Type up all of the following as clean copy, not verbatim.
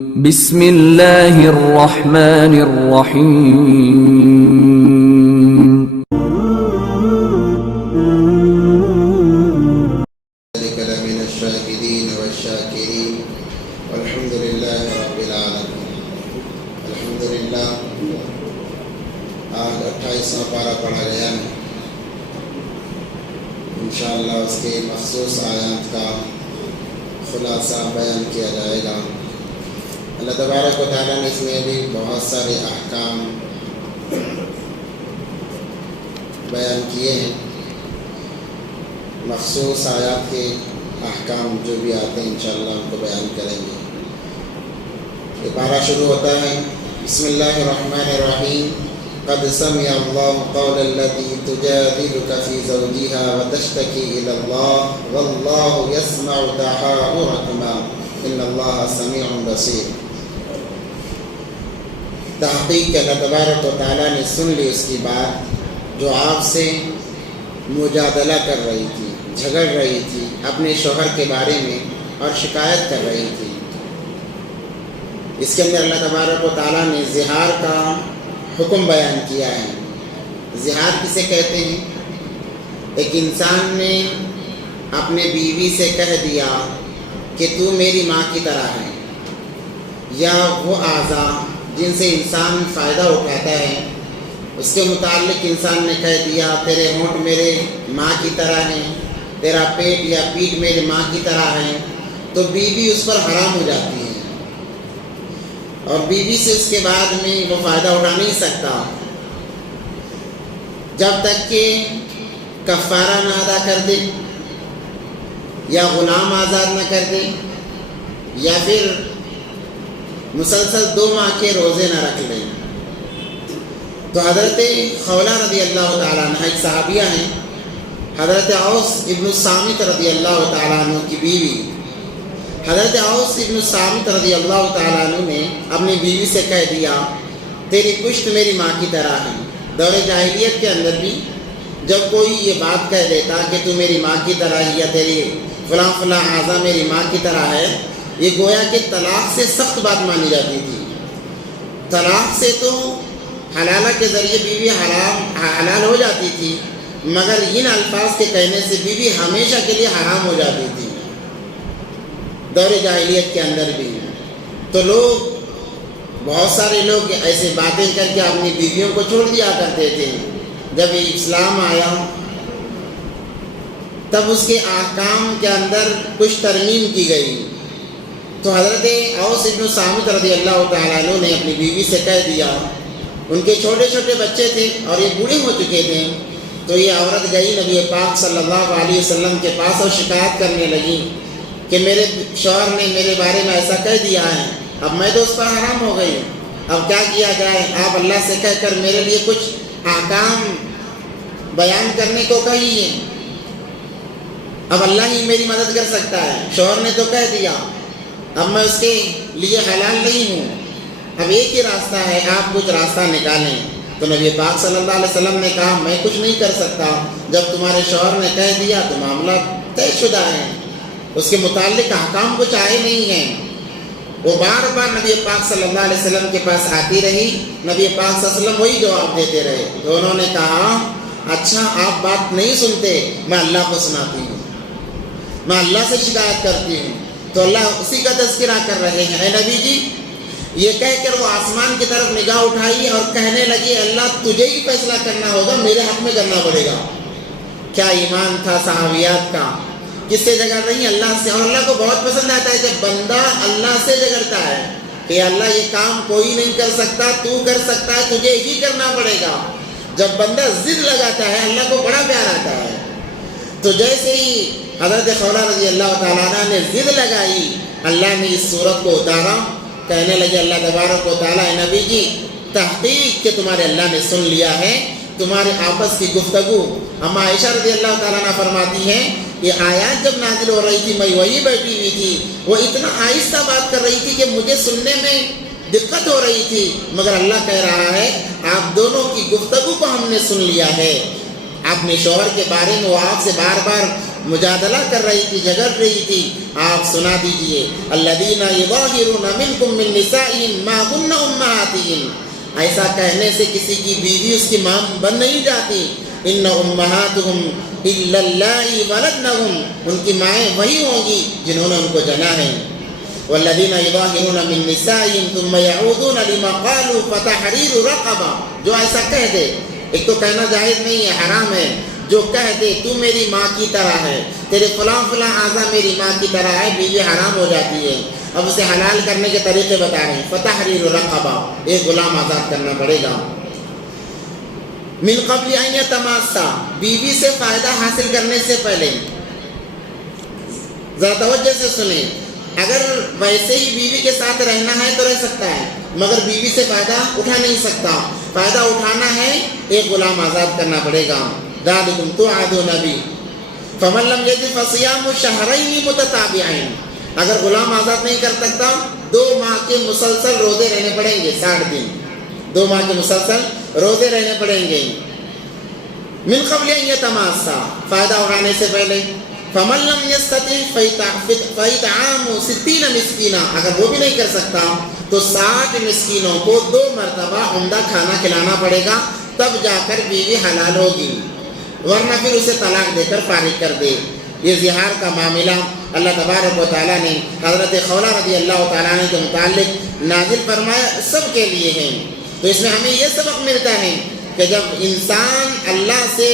بسم اللہ الرحمن الرحیم من الشاکرین والشاکرین والحمد للہ رب العالمین۔ الحمدللہ آج 28واں پارہ پڑھا گیا ہے۔ انشاءاللہ اس کے مخصوص آیات کا خلاصہ بیان کیا جائے گا۔ اللہ تبارک و تعالیٰ نے اس میں بھی بہت سارے احکام بیان کیے ہیں۔ مخصوص آیات کے احکام جو بھی آتے ہیں انشاءاللہ ان کو بیان کریں گے۔ یہ پارہ شروع ہوتا ہے بسم اللہ الرحمن الرحیم۔ قد سمع اللہ قول التي تجادلك في زوجها وتشتكي إلى الله والله يسمع تحاوركما إن الله سميع بصير۔ تحقیق کہ اللہ تبارک و تعالیٰ نے سن لی اس کی بات جو آپ سے مجادلہ کر رہی تھی، جھگڑ رہی تھی اپنے شوہر کے بارے میں اور شکایت کر رہی تھی۔ اس کے اندر اللہ تبارک و تعالیٰ نے زہار کا حکم بیان کیا ہے۔ زہار کسے کہتے ہیں؟ ایک انسان نے اپنے بیوی سے کہہ دیا کہ تو میری ماں کی طرح ہے، یا وہ اعضاء جن سے انسان فائدہ اٹھاتا ہے اس کے متعلق انسان نے کہہ دیا تیرے ہونٹ میرے ماں کی طرح ہیں، تیرا پیٹ یا پیٹھ میرے ماں کی طرح ہے، تو بیوی اس پر حرام ہو جاتی ہے اور بیوی سے اس کے بعد میں وہ فائدہ اٹھا نہیں سکتا جب تک کہ کفارہ نہ ادا کر دے، یا غلام آزاد نہ کر دے، یا پھر مسلسل 2 ماہ کے روزے نہ رکھ لیں۔ تو حضرت خولہ رضی اللہ تعالیٰ عنہ ایک صحابیہ ہیں، حضرت اوس ابن الصامت رضی اللہ تعالیٰ عنہ کی بیوی۔ حضرت اوس ابن الصامت رضی اللہ تعالیٰ عنہ نے اپنی بیوی سے کہہ دیا تیری پشت میری ماں کی طرح ہے۔ دور جاہلیت کے اندر بھی جب کوئی یہ بات کہہ دیتا کہ تو میری ماں کی طرح ہے یا تیری فلاں فلاں اعضاء میری ماں کی طرح ہے، یہ گویا کہ طلاق سے سخت بات مانی جاتی تھی۔ طلاق سے تو حلالہ کے ذریعے بیوی حلال ہو جاتی تھی، مگر ان الفاظ کے کہنے سے بیوی ہمیشہ کے لیے حرام ہو جاتی تھی دور جاہلیت کے اندر بھی۔ تو بہت سارے لوگ ایسے باتیں کر کے اپنی بیویوں کو چھوڑ دیا کرتے تھے۔ جب اسلام آیا تب اس کے احکام کے اندر کچھ ترمیم کی گئی۔ تو حضرت اوس ابن صامت رضی اللہ تعالیٰ عنہ نے اپنی بیوی سے کہہ دیا، ان کے چھوٹے چھوٹے بچے تھے اور یہ بوڑھے ہو چکے تھے، تو یہ عورت گئی نبی پاک صلی اللہ علیہ وسلم کے پاس اور شکایت کرنے لگی کہ میرے شوہر نے میرے بارے میں ایسا کہہ دیا ہے، اب میں تو اس پر حرام ہو گئی، اب کیا کیا جائے؟ آپ اللہ سے کہہ کر میرے لیے کچھ احکام بیان کرنے کو کہیے، اب اللہ ہی میری مدد کر سکتا ہے۔ شوہر نے تو کہہ دیا، اب میں اس کے لیے حلال نہیں ہوں، اب ایک ہی راستہ ہے، آپ کچھ راستہ نکالیں۔ تو نبی پاک صلی اللہ علیہ وسلم نے کہا میں کچھ نہیں کر سکتا، جب تمہارے شوہر نے کہہ دیا تو معاملہ طے شدہ ہے، اس کے متعلق احکام کچھ آئے نہیں ہیں۔ وہ بار بار نبی پاک صلی اللہ علیہ وسلم کے پاس آتی رہی، نبی پاک صلی اللہ علیہ وسلم وہی جواب دیتے رہے۔ تو انہوں نے کہا اچھا آپ بات نہیں سنتے، میں اللہ کو سناتی ہوں، میں اللہ سے شکایت کرتی ہوں۔ تو اللہ اسی کا تذکرہ کر رہے ہیں، اے نبی جی یہ کہہ کر وہ آسمان کی طرف نگاہ اٹھائی اور کہنے لگی اللہ تجھے ہی فیصلہ کرنا ہوگا، میرے حق میں کرنا پڑے گا۔ کیا ایمان تھا صحابیات کا، کس سے جھگڑ رہی ہیں؟ اللہ سے۔ اور اللہ کو بہت پسند آتا ہے جب بندہ اللہ سے جھگڑتا ہے کہ اللہ یہ کام کوئی نہیں کر سکتا، تو کر سکتا ہے، تجھے ہی کرنا پڑے گا۔ جب بندہ ضد لگاتا ہے اللہ کو بڑا پیار آتا ہے۔ تو جیسے ہی حضرت خولہ رضی اللہ تعالیٰ عنہ نے ضد لگائی، اللہ نے اس صورت کو اتارا، کہنے لگے اللہ تبارک و تعالیٰ اے نبی جی تحقیق کہ تمہارے اللہ نے سن لیا ہے تمہارے آپس کی گفتگو۔ اما عائشہ رضی اللہ تعالیٰ عنہ فرماتی ہیں یہ آیات جب نازل ہو رہی تھی میں وہی بیٹھی ہوئی تھی، وہ اتنا آہستہ بات کر رہی تھی کہ مجھے سننے میں دقت ہو رہی تھی، مگر اللہ کہہ رہا ہے آپ دونوں کی گفتگو کو ہم نے سن لیا ہے۔ اپنے شوہر کے بارے میں وہ آپ سے بار بار مجادلہ کر رہی تھی، جھگڑ رہی تھی، آپ سنا دیجئے الذین یظاہرون منکم من نسائہم ما ہن امہاتہم، ایسا کہنے سے کسی کی بیوی اس کی ماں بن نہیں جاتی. ان امہاتہم الا اللائی ولدنہم، ان کی مائیں وہی ہوں گی جنہوں نے ان کو جنا ہے. والذین یظاہرون من نسائہم ثم یعودون لما قالوا فتحریر رقبہ، جو ایسا کہہ دے، ایک تو کہنا جائز نہیں ہے، حرام ہے، جو کہہ دے تو میری ماں کی طرح ہے، تیرے فلاں فلاں اعضاء میری ماں کی طرح ہے، بیوی حرام ہو جاتی ہے. اب اسے حلال کرنے کے طریقے بتا رہے ہیں. فتحریر رقبہ، ایک غلام آزاد کرنا پڑے گا. من قبل ان یتماسا، بیوی سے فائدہ حاصل کرنے سے پہلے. ذرا توجہ سے سنیں، اگر ویسے ہی بیوی کے ساتھ رہنا ہے تو رہ سکتا ہے، مگر بیوی سے فائدہ اٹھا نہیں سکتا. فائدہ اٹھانا ہے ایک غلام آزاد کرنا پڑے گا. ذالکم توعدون بہ فمن لم یجد فصیام شہرین متتابعین، اگر غلام آزاد نہیں کر سکتا 2 ماہ کے مسلسل روزے رہنے پڑیں گے، 60 دن 2 ماہ کے مسلسل روزے رہنے پڑیں گے. من قبل ان یتماسا، فائدہ اٹھانے سے پہلے. فمن لم یستطع فاطعام 60 مسکینا، اگر وہ بھی نہیں کر سکتا تو 60 مسکینوں کو 2 مرتبہ عمدہ کھانا کھلانا پڑے گا، تب جا کر بیوی حلال ہوگی، ورنہ پھر اسے طلاق دے کر فارغ کر دے. یہ زہار کا معاملہ اللہ تبارک و تعالیٰ نے حضرت خولہ رضی اللہ تعالیٰ عنہ کے متعلق نازل فرمایا، سب کے لیے ہیں. تو اس میں ہمیں یہ سبق ملتا ہے کہ جب انسان اللہ سے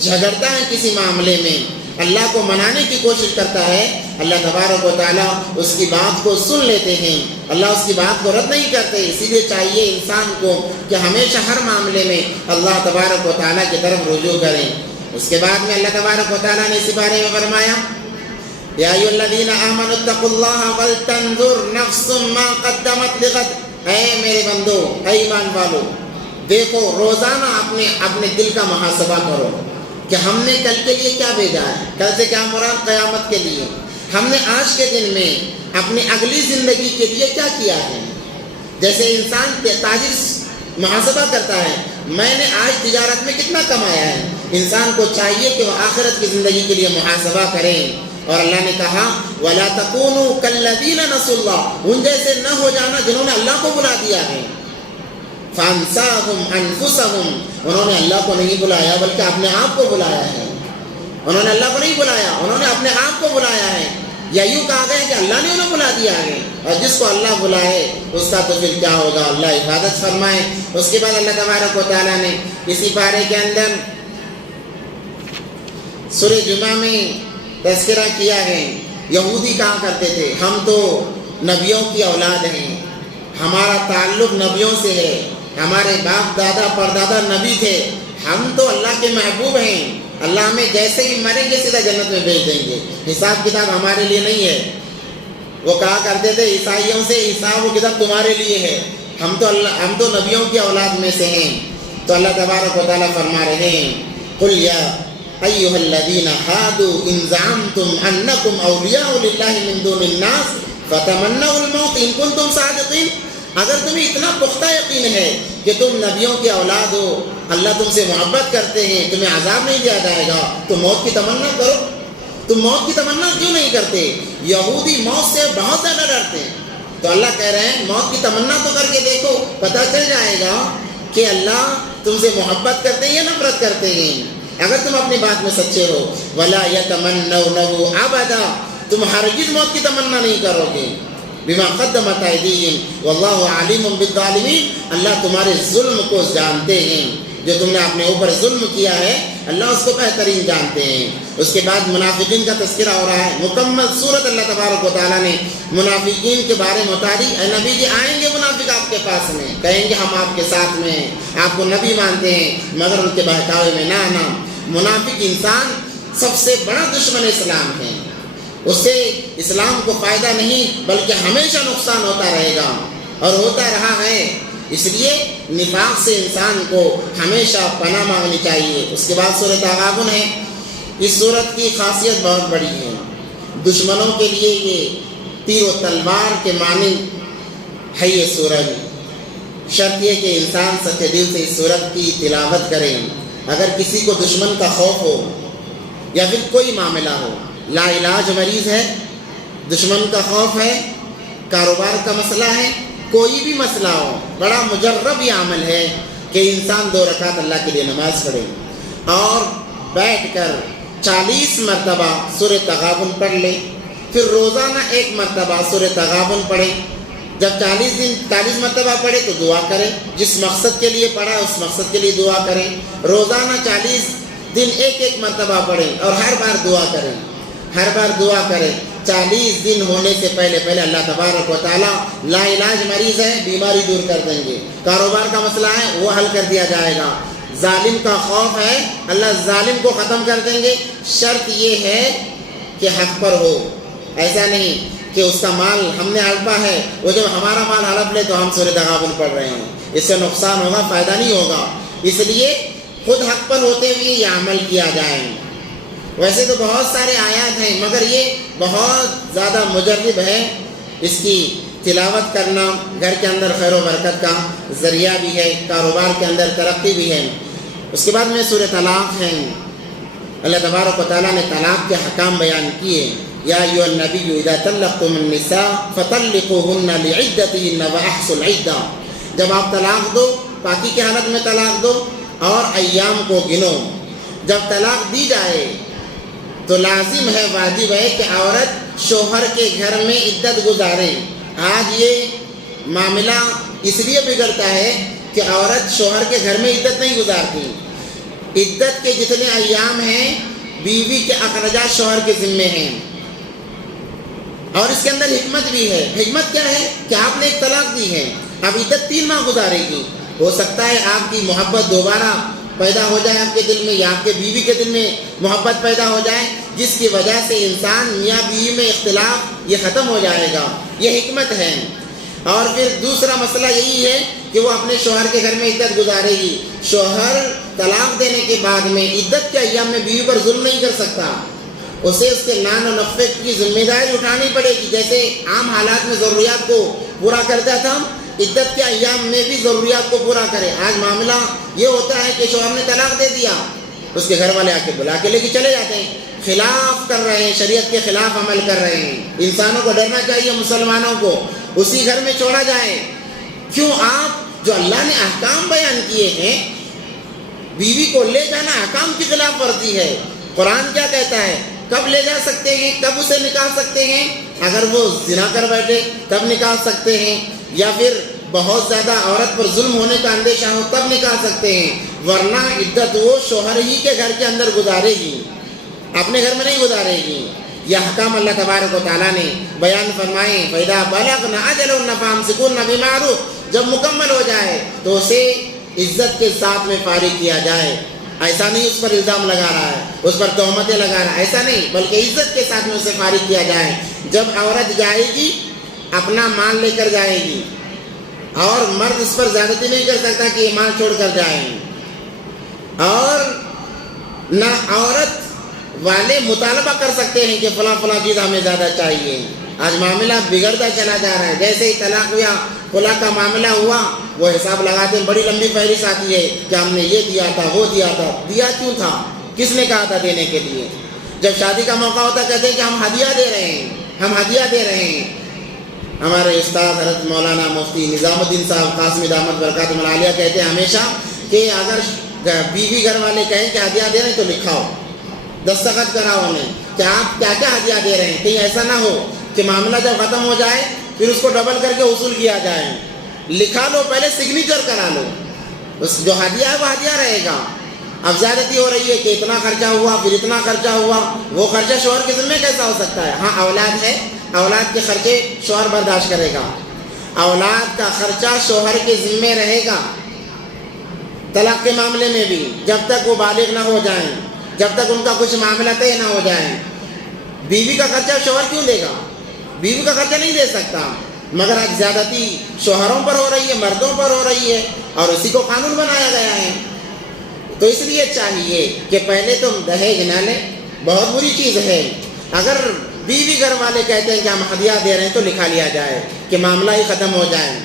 جھگڑتا ہے کسی معاملے میں، اللہ کو منانے کی کوشش کرتا ہے، اللہ تبارک و تعالیٰ اس کی بات کو سن لیتے ہیں، اللہ اس کی بات کو رد نہیں کرتے. اسی لیے چاہیے انسان کو کہ ہمیشہ ہر معاملے میں اللہ تبارک و تعالیٰ کی طرف رجوع کریں. اس کے بعد میں اللہ تبارک و تعالیٰ نے اسی بارے میں فرمایا، یا ایھا الذین آمنوا اتقوا اللہ ولتنظر نفس ما قدمت لغد، اے میرے بندو، اے ایمان والو، دیکھو روزانہ اپنے دل کا محاسبہ کرو کہ ہم نے کل کے لیے کیا بھیجا ہے. کل سے کیا مراد؟ قیامت کے لیے. ہم نے آج کے دن میں اپنی اگلی زندگی کے لیے کیا کیا ہے. جیسے انسان تاجر محاسبہ کرتا ہے، میں نے آج تجارت میں کتنا کمایا ہے. انسان کو چاہیے کہ وہ آخرت کی زندگی کے لیے محاسبہ کریں. اور اللہ نے کہا وَلَا تَكُونُوا كَالَّذِينَ نَسُوا اللَّهَ، ان جیسے نہ ہو جانا جنہوں نے اللہ کو بلا دیا ہے. فَأَنسَاهُمْ أَنفُسَهُمْ، انہوں نے اللہ کو نہیں بلایا بلکہ اپنے آپ کو بلایا ہے. انہوں نے اللہ کو نہیں بلایا، انہوں نے اپنے آپ کو بلایا ہے. یا یوں کہا گیا کہ اللہ نے انہیں بلا دیا ہے، اور جس کو اللہ بلائے اس کا تو پھر کیا ہوگا، اللہ حفاظت فرمائے. اس کے بعد اللہ تبارک و تعالیٰ نے اسی پارے کے اندر سورہ جمعہ میں تذکرہ کیا ہے. یہودی کہا کرتے تھے ہم تو نبیوں کی اولاد ہیں، ہمارا تعلق نبیوں سے ہے، ہمارے باپ دادا پردادا نبی تھے، ہم تو اللہ کے محبوب ہیں، اللہ ہمیں جیسے ہی مریں گے سیدھا جنت میں بھیج دیں گے، حساب کتاب ہمارے لیے نہیں ہے. وہ کہا کرتے تھے عیسائیوں سے، حساب و کتاب تمہارے لیے ہے، ہم تو نبیوں کی اولاد میں سے ہیں. تو اللہ تبارک و تعالیٰ فرما رہے ہیں قل یا ایھا الذین ھادوا ان زعمتم انکم اولیاء للہ من دون الناس فتمنوا الموت ان کنتم صادقین. اگر تمہیں اتنا پختہ یقین ہے کہ تم نبیوں کی اولاد ہو، اللہ تم سے محبت کرتے ہیں، تمہیں عذاب نہیں دیا جائے گا، تو موت کی تمنا کرو. تم موت کی تمنا کیوں نہیں کرتے؟ یہودی موت سے بہت زیادہ ڈرتے ہیں. تو اللہ کہہ رہے ہیں موت کی تمنا تو کر کے دیکھو، پتہ چل جائے گا کہ اللہ تم سے محبت کرتے ہیں یا نفرت کرتے ہیں. اگر تم اپنی بات میں سچے ہو. وَلَا يَتَمَنَّوْنَهُ أَبَدًا، تم ہرگز موت کی تمنا نہیں کرو گے. بما قدمت ایدیہم واللہ علیم بالظالمین، اللہ تمہارے ظلم کو جانتے ہیں، جو تم نے اپنے اوپر ظلم کیا ہے اللہ اس کو بہترین جانتے ہیں. اس کے بعد منافقین کا تذکرہ ہو رہا ہے. مکمل صورت اللہ تبارک و تعالیٰ نے منافقین کے بارے میں اتاری. اے نبی جی آئیں گے منافق آپ کے پاس میں، کہیں گے ہم آپ کے ساتھ میں ہیں، آپ کو نبی مانتے ہیں، مگر ان کے بہکاوے میں نہ آنا. منافق انسان سب سے بڑا دشمن اسلام ہے، اس سے اسلام کو فائدہ نہیں بلکہ ہمیشہ نقصان ہوتا رہے گا اور ہوتا رہا ہے. اس لیے نفاق سے انسان کو ہمیشہ پناہ مانگنی چاہیے. اس کے بعد سورۃ تغابن ہے. اس سورت کی خاصیت بہت بڑی ہے. دشمنوں کے لیے یہ تیر و تلوار کے مانند ہے یہ سورت. شرط یہ کہ انسان سچے دل سے اس سورت کی تلاوت کریں. اگر کسی کو دشمن کا خوف ہو یا پھر کوئی معاملہ ہو لا علاج مریض ہے، دشمن کا خوف ہے، کاروبار کا مسئلہ ہے، کوئی بھی مسئلہ ہو، بڑا مجرب یہ عمل ہے کہ انسان 2 رکعت اللہ کے لیے نماز پڑھے اور بیٹھ کر 40 مرتبہ سورہ تغابن پڑھ لے، پھر روزانہ 1 مرتبہ سورہ تغابن پڑھے۔ جب 40 مرتبہ پڑھے تو دعا کرے، جس مقصد کے لیے پڑھا اس مقصد کے لیے دعا کریں۔ روزانہ 40 دن 1 مرتبہ پڑھیں اور ہر بار دعا کریں، ہر بار دعا کریں۔ 40 دن ہونے سے پہلے اللہ تبارک و تعالیٰ لا علاج مریض ہے، بیماری دور کر دیں گے، کاروبار کا مسئلہ ہے وہ حل کر دیا جائے گا، ظالم کا خوف ہے اللہ ظالم کو ختم کر دیں گے۔ شرط یہ ہے کہ حق پر ہو، ایسا نہیں کہ اس کا مال ہم نے ہڑپا ہے، وہ جب ہمارا مال ہڑپ لے تو ہم سورہ تغابن پڑھ رہے ہیں، اس سے نقصان ہوگا، فائدہ نہیں ہوگا۔ اس لیے خود حق پر ہوتے ہوئے یہ عمل کیا جائے۔ ویسے تو بہت سارے آیات ہیں مگر یہ بہت زیادہ مجرب ہے، اس کی تلاوت کرنا گھر کے اندر خیر و برکت کا ذریعہ بھی ہے، کاروبار کے اندر ترقی بھی ہے۔ اس کے بعد میں سورہ طلاق ہے، اللہ تبارک و تعالیٰ نے طلاق کے حکام بیان کیے۔ یا ایھا النبی اذا طلقتم النساء فطلقوهن لعدتهن واحصوا العدہ، جب آپ طلاق دو پاکی کی حالت میں طلاق دو اور ایام کو گنو۔ جب طلاق دی جائے تو لازم ہے، واجب ہے کہ عورت شوہر کے گھر میں عدت گزارے۔ آج یہ معاملہ اس لیے بگڑتا ہے کہ عورت شوہر کے گھر میں عدت نہیں گزارتی۔ عدت کے جتنے ایام ہیں بیوی کے اخراجات شوہر کے ذمے ہیں، اور اس کے اندر حکمت بھی ہے۔ حکمت کیا ہے کہ آپ نے ایک طلاق دی ہے، اب عدت 3 ماہ گزارے گی، ہو سکتا ہے آپ کی محبت دوبارہ پیدا ہو جائے آپ کے دل میں، یا آپ کے بیوی کے دل میں محبت پیدا ہو جائے، جس کی وجہ سے انسان میاں بیوی میں اختلاف یہ ختم ہو جائے گا، یہ حکمت ہے۔ اور پھر دوسرا مسئلہ یہی ہے کہ وہ اپنے شوہر کے گھر میں عدت گزارے گی۔ شوہر طلاق دینے کے بعد میں عدت کے ایام میں بیوی پر ظلم نہیں کر سکتا، اسے اس کے نان و نفقے کی ذمہ داری اٹھانی پڑے گی۔ جیسے عام حالات میں ضروریات کو پورا کرتا تھا، عدت کے ایام میں بھی ضروریات کو پورا کرے۔ آج معاملہ یہ ہوتا ہے کہ شوہر نے طلاق دے دیا، اس کے گھر والے آ کے بلا کے لے کے چلے جاتے ہیں، خلاف کر رہے ہیں، شریعت کے خلاف عمل کر رہے ہیں۔ انسانوں کو ڈرنا چاہیے، مسلمانوں کو اسی گھر میں چھوڑا جائے۔ کیوں؟ آپ جو اللہ نے احکام بیان کیے ہیں، بیوی کو لے جانا احکام کی خلاف ورزی ہے۔ قرآن کیا کہتا ہے؟ کب لے جا سکتے ہیں، کب اسے نکال سکتے ہیں؟ اگر وہ زنا کر بیٹھے تب نکال سکتے ہیں، یا پھر بہت زیادہ عورت پر ظلم ہونے کا اندیشہ ہو تب نکال سکتے ہیں، ورنہ عدت وہ شوہر ہی کے گھر کے اندر گزارے گی، اپنے گھر میں نہیں گزارے گی۔ یہ احکام اللہ تبارک و تعالیٰ نے بیان فرمائے۔ فَإِذَا بَلَغْنَ أَجَلَهُنَّ فَأَمْسِكُوهُنَّ بِمَعْرُوفٍ، جب مکمل ہو جائے تو اسے عزت کے ساتھ میں فارغ کیا جائے۔ ایسا نہیں اس پر الزام لگا رہا ہے، اس پر تہمتیں لگا رہا ہے، ایسا نہیں، بلکہ عزت کے ساتھ میں اسے فارغ کیا جائے۔ جب عورت جائے گی اپنا مال لے کر جائے گی، اور مرد اس پر زیادتی نہیں کر سکتا کہ یہ مال چھوڑ کر جائے، اور نہ عورت والے مطالبہ کر سکتے ہیں کہ فلاں فلاں چیز ہمیں زیادہ چاہیے۔ آج معاملہ بگڑتا چلا جا رہا ہے، جیسے ہی طلاق یا خلا کا معاملہ ہوا وہ حساب لگاتے ہیں، بڑی لمبی فہرست آتی ہے کہ ہم نے یہ دیا تھا، وہ دیا تھا۔ دیا کیوں تھا؟ کس نے کہا تھا دینے کے لیے؟ جب شادی کا موقع ہوتا کہتے ہیں کہ ہم ہدیہ دے رہے ہیں، ہم ہدیہ دے رہے ہیں۔ ہمارے استاد حضرت مولانا مفتی نظام الدین صاحب قاسمی دامت برکاتہم العالیہ کہتے ہیں ہمیشہ کہ اگر بیوی گھر والے کہیں کہ ہدیہ دے رہے ہیں تو لکھاؤ، دستخط کراؤ انہیں کہ آپ کیا کیا ہدیہ دے رہے ہیں، کہیں ایسا نہ ہو کہ معاملہ جب ختم ہو جائے پھر اس کو ڈبل کر کے وصول کیا جائے۔ لکھا لو، پہلے سگنیچر کرا لو، اس جو ہدیہ ہے وہ ہدیہ رہے گا۔ اب زیادتی ہو رہی ہے کہ اتنا خرچہ ہوا، پھر اتنا خرچہ ہوا، وہ خرچہ شوہر کے ذمہ کیسا ہو سکتا ہے؟ ہاں اولاد ہے، اولاد کے خرچے شوہر برداشت کرے گا، اولاد کا خرچہ شوہر کے ذمہ رہے گا۔ طلاق کے معاملے میں بھی جب تک وہ بالغ نہ ہو جائیں، جب تک ان کا کچھ معاملہ طے نہ ہو جائے، بیوی کا خرچہ شوہر کیوں دے گا؟ بیوی کا خرچہ نہیں دے سکتا، مگر آج زیادتی شوہروں پر ہو رہی ہے، مردوں پر ہو رہی ہے، اور اسی کو قانون بنایا گیا ہے۔ تو اس لیے چاہیے کہ پہلے تم دہیج نہ لیں، بہت بری چیز ہے۔ اگر بیوی گھر والے کہتے ہیں کہ ہم ہدیہ دے رہے ہیں تو لکھا لیا جائے کہ معاملہ ہی ختم ہو جائے۔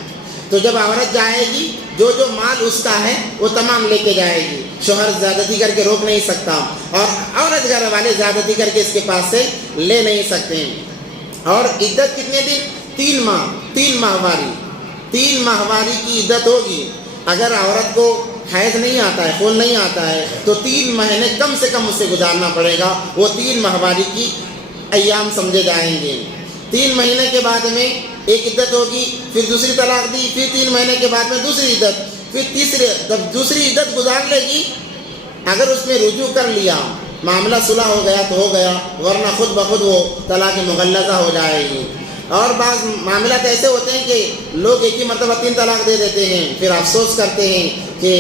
تو جب عورت جائے گی جو جو مال اس کا ہے وہ تمام لے کے جائے گی. شوہر زیادتی کر کے روک نہیں سکتا اور عورت گھر والے زیادتی کر کے اس کے پاس سے لے نہیں سکتے. اور عدت کتنے دن؟ 3 ماہ. 3 ماہواری 3 ماہواری کی عدت ہوگی. اگر عورت کو حیض نہیں آتا ہے، خون نہیں آتا ہے، تو 3 مہینے کم سے کم اسے گزارنا پڑے گا. وہ 3 ماہواری کی ایام سمجھے جائیں گے. 3 مہینے کے بعد میں ایک عدت ہوگی، پھر دوسری طلاق دی، پھر 3 مہینے کے بعد میں دوسری عدت، پھر تیسری. جب دوسری عدت گزار لے گی، اگر اس میں رجوع کر لیا، معاملہ صلح ہو گیا تو ہو گیا، ورنہ خود بخود وہ طلاق مغلظہ ہو جائے گی. اور بعض معاملات ایسے ہوتے ہیں کہ لوگ ایک ہی مرتبہ 3 طلاق دے دیتے ہیں، پھر افسوس کرتے ہیں کہ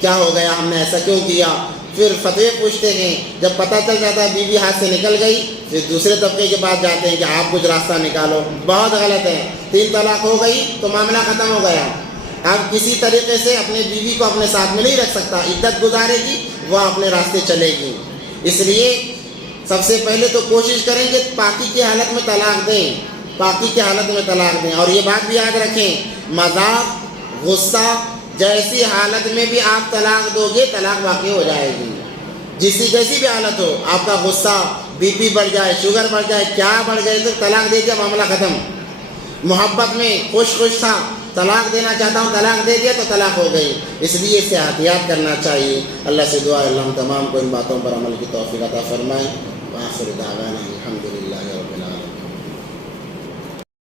کیا ہو گیا، ہم نے ایسا کیوں کیا. پھر فتوے پوچھتے ہیں. جب پتہ چل جاتا ہے بیوی ہاتھ سے نکل گئی، پھر دوسرے طبقے کے پاس جاتے ہیں کہ آپ کچھ راستہ نکالو. بہت غلط ہے. 3 طلاق ہو گئی تو معاملہ ختم ہو گیا. اب کسی طریقے سے اپنے بیوی کو اپنے ساتھ میں نہیں رکھ سکتا. عدت گزارے گی، وہ اپنے راستے چلے گی. اس لیے سب سے پہلے تو کوشش کریں کہ پاکی کی حالت میں طلاق دیں، پاکی کی حالت میں طلاق دیں. اور یہ بات بھی یاد رکھیں، مذاق، غصہ جیسی حالت میں بھی آپ طلاق دو گے، طلاق واقع ہو جائے گی. جیسی بھی حالت ہو، آپ کا غصہ، بی پی بڑھ جائے، شوگر بڑھ جائے، کیا بڑھ جائے، تو طلاق دے دیا، معاملہ ختم. محبت میں خوش تھا، طلاق دینا چاہتا ہوں، طلاق دے دیا تو طلاق ہو گئی. اس لیے اس سے احتیاط کرنا چاہیے. اللہ سے دعا ہے اللہ ہم تمام کو ان باتوں پر عمل کی توفیق عطا فرمائے. وآخر دعوانا الحمدللہ.